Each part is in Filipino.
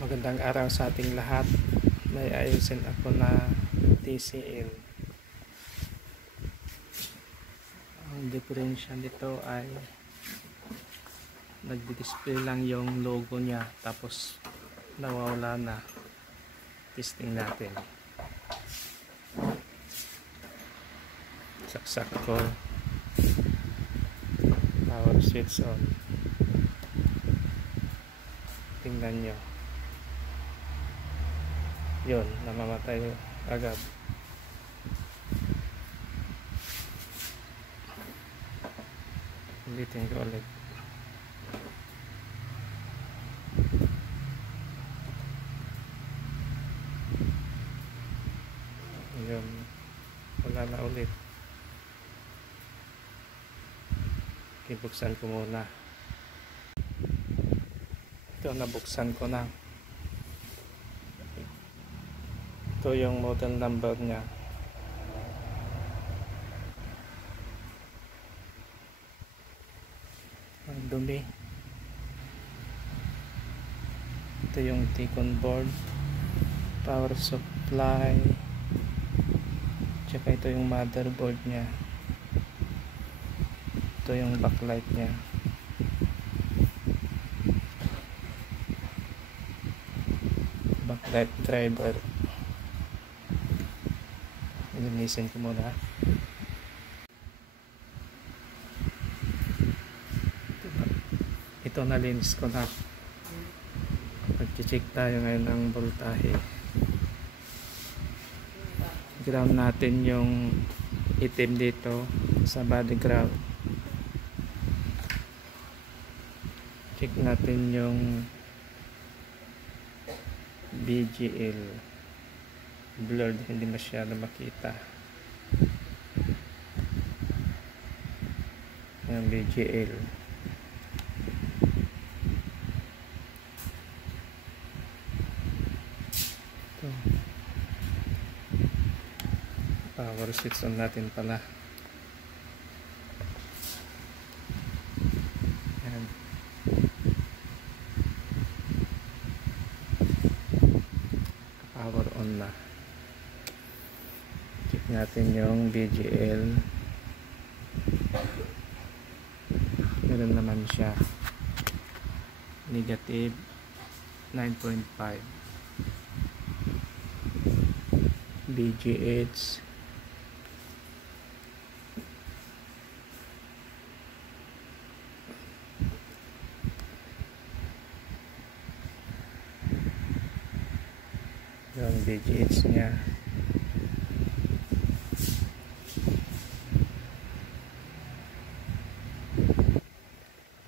Magandang araw sa ating lahat. May ayusin ako na TCL. Ang diferensya nito ay nagdi-display lang yung logo niya tapos nawawala na. Testing natin. Saksak ko. Power switch on. Tingnan nyo. Yun, namamatay agad. Ulitin ko ulit. Yun, wala na ulit. Ibuksan ko muna. Ito, nabuksan ko na. Ito yung model number niya. Ang dumi. Ito yung T-con board, power supply, tsaka ito yung motherboard niya. Ito yung backlight niya. Backlight driver. Linisin ko muna. Ito nalinis ko na. Mag-check tayo ngayon ng voltahe. Ground natin yung itim dito sa body ground. Check natin yung BGL. Blurred, hindi masyado makita. Yung BGL. Ito. Power switch on natin pala. Yan. Power on na. Check natin yung BGL. Meron naman siya. Negative 9.5. BGH yung BGH nya.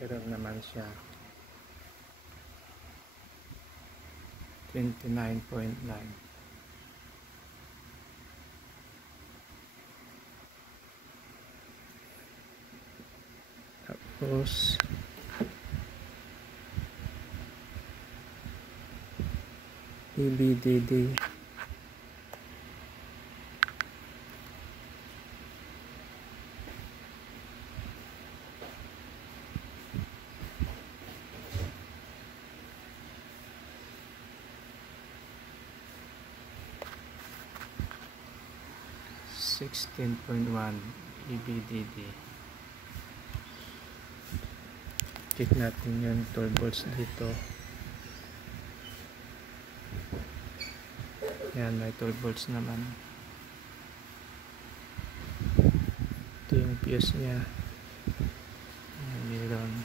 Meron naman siya 29.9. Tapos EBDD (16.1) EBDD. Check natin yung 12 volts dito. Yan, may 12 volts naman. Ito yung fuse nya. Meron.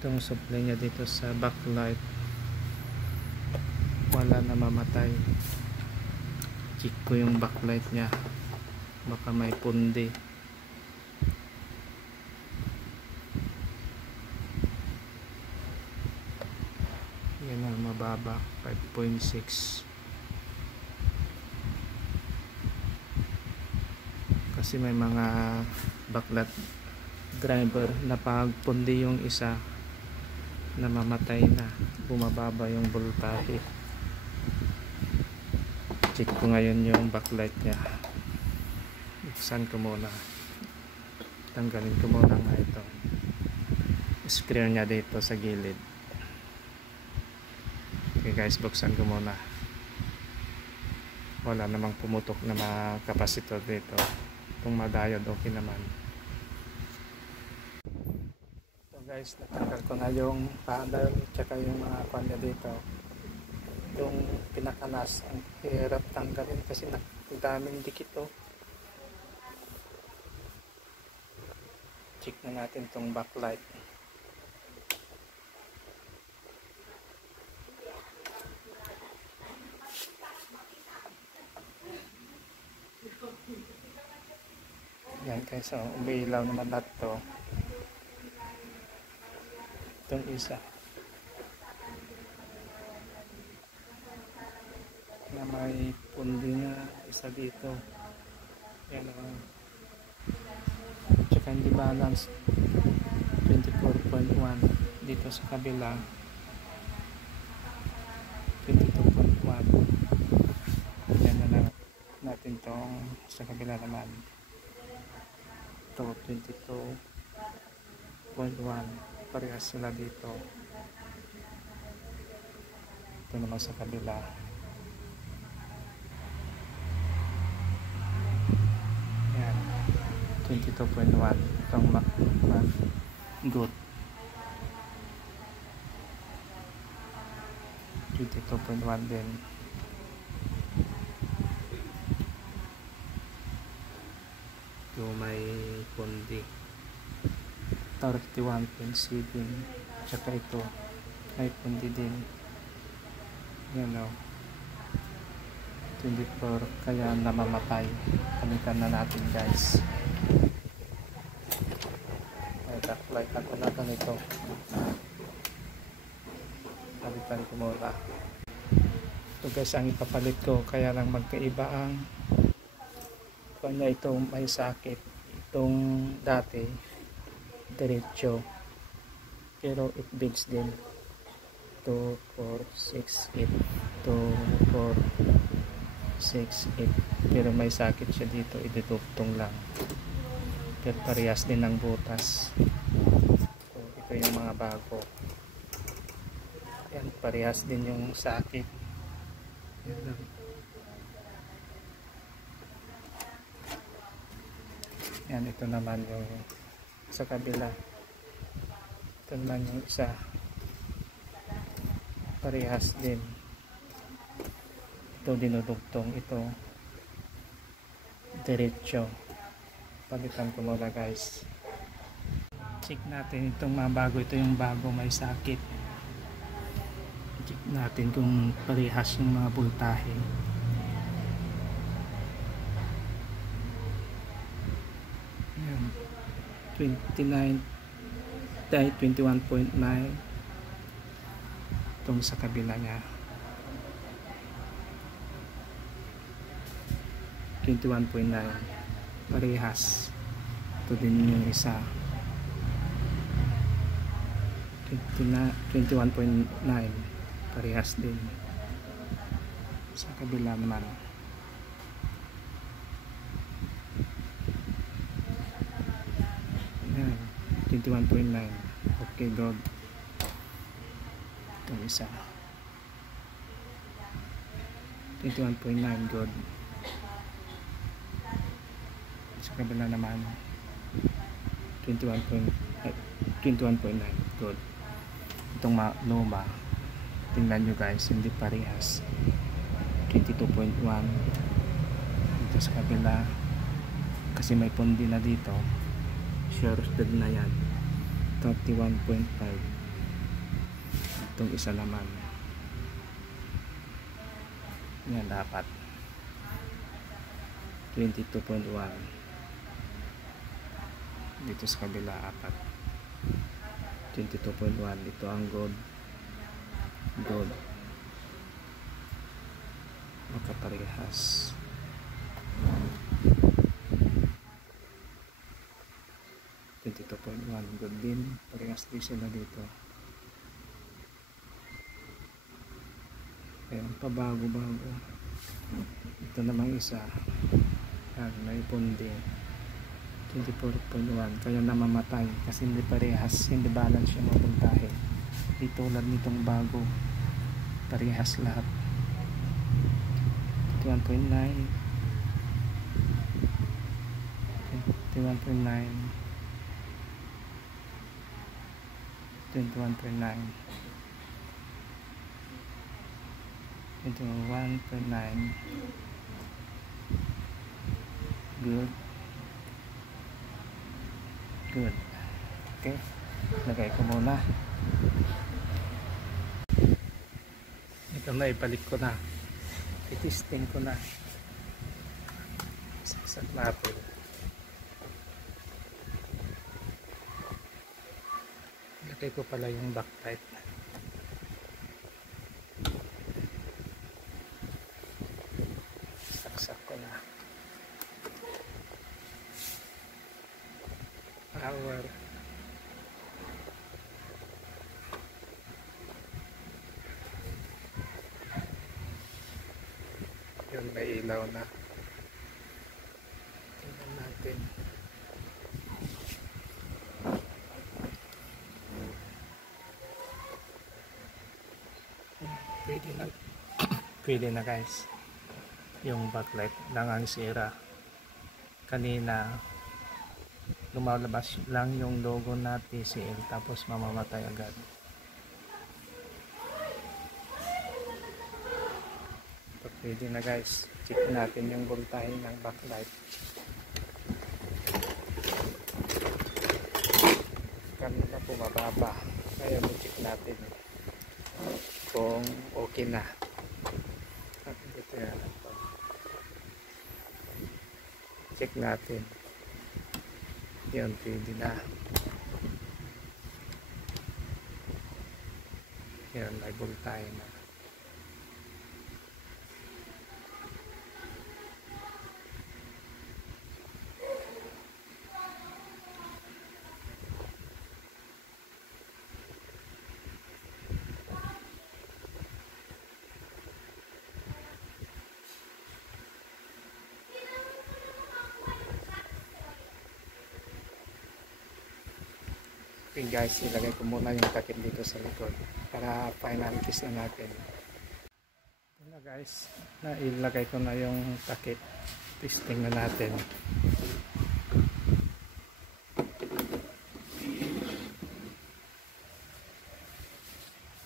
Itong supply niya dito sa backlight, wala na mamatay. Check ko yung backlight niya, baka may pundi. Yan ang mababa, 5.6. kasi may mga backlight driver na pagpundi yung isa, namamatay na, bumababa yung voltahe. Check ko ngayon yung backlight nya. Buksan ko muna, tanggalin ko muna nga ito screw nya dito sa gilid. Okay guys, buksan ko muna. Wala namang pumutok na mga kapasitor dito. Itong mga diode okay naman. So guys, natanggal ko na yung panel tsaka yung mga kanya dito. Yung pinakalas, ang hirap tanggalin kasi daming dikit oh. Check na natin itong backlight. Yan guys, so umiilaw naman lahat to. Itong isa na may pundi na isa dito. Yan o. Tsaka hindi balance 24.1 dito sa kabila 22.1. yan na lang natin tong sa kabila naman ito 22.1, parehas sila dito. Ito naman sa kabila yan 22.1. itong good 22.1 din. Ito may pundi 31.7, tsaka ito may pundi din. Yan o 24, kaya namamatay. Palitan na natin guys. Backlight ako na ganito. Palitan ko muna. Ito guys ang ipapalit ko, kaya lang magkaiba ang kanya. Ito may sakit, itong dati diretso, pero it bends din 2, 4, 6, 8 2, 4, 6, 8, pero may sakit siya dito, idudugtong lang, pero parehas din ng butas. So, ito yung mga bago. Yan, parehas din yung sakit. Yan lang. Yan, ito naman yung sa kabila. Ito naman yung isa. Parehas din. Ito dinudugtong, ito diretso. Palitan ko muna guys. Check natin itong mga bago. Ito yung bago may sakit. Check natin kung parehas yung mga voltahe. Ayan. 29 dahil 21.9. Itong sa kabila nya 21.9, parehas. Ito din yung isa 21.9, parehas din. Sa kabila naman yan 21.9. okay, good. Itong isa 21.9, good. Sa kabila naman 21.9, good. Itong luma, tingnan nyo guys, hindi parehas 22.1 dito sa kabila, kasi may pundi na dito, sure dead na yan 31.5. itong isa naman yan dapat 22.1 dito sa kabila, 4 22.1. ito ang good makaparehas. Ito 22.1 good din, parehas din sila dito. Ayan, pabago-bago. Ito namang isa, may punding 24.1, kaya namamatay kasi hindi parehas, hindi balance yung mga voltahe. Di tulad nitong bago, parehas lahat. 21.9, 21.9, 21.9, 21.9, good. Good. Okay. Lagay ko muna. Ito na, ibalik ko na. I-testing ko na. Saksak natin. Lagay ko pala yung backlight. Saksak ko na. Power. Yun, may ilaw na. Tingnan natin. Pwede na. Pwede na guys. Yung backlight lang ang sira. Kanina lumalabas lang yung logo na TCL tapos mamamatay agad. Pwede na guys, check natin yung voltahe ng backlight. Kanina bumababa, kaya check natin kung okay na. At dito yan, check natin. Yun, pwede na. Yun, may voltahe na. Okay guys, ilagay ko muna yung takip dito sa likod para final kiss na natin. Ito na guys, ilagay ko na yung takip. Testing na natin.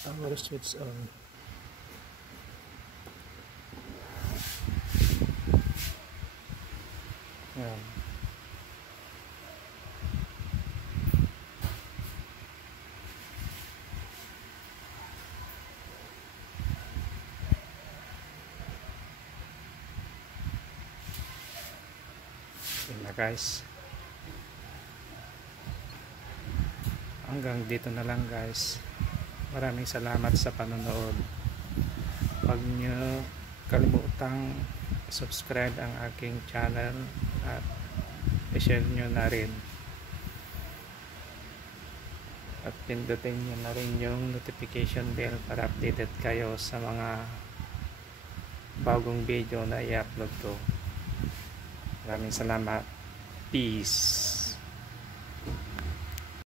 Power switch on. Yan. Yun na guys, hanggang dito na lang guys. Maraming salamat sa panonood. Huwag nyo kalimutang subscribe ang aking channel at i-share nyo na rin at pindutin nyo na rin yung notification bell para updated kayo sa mga bagong video na i-upload ko. Maraming salamat. Peace.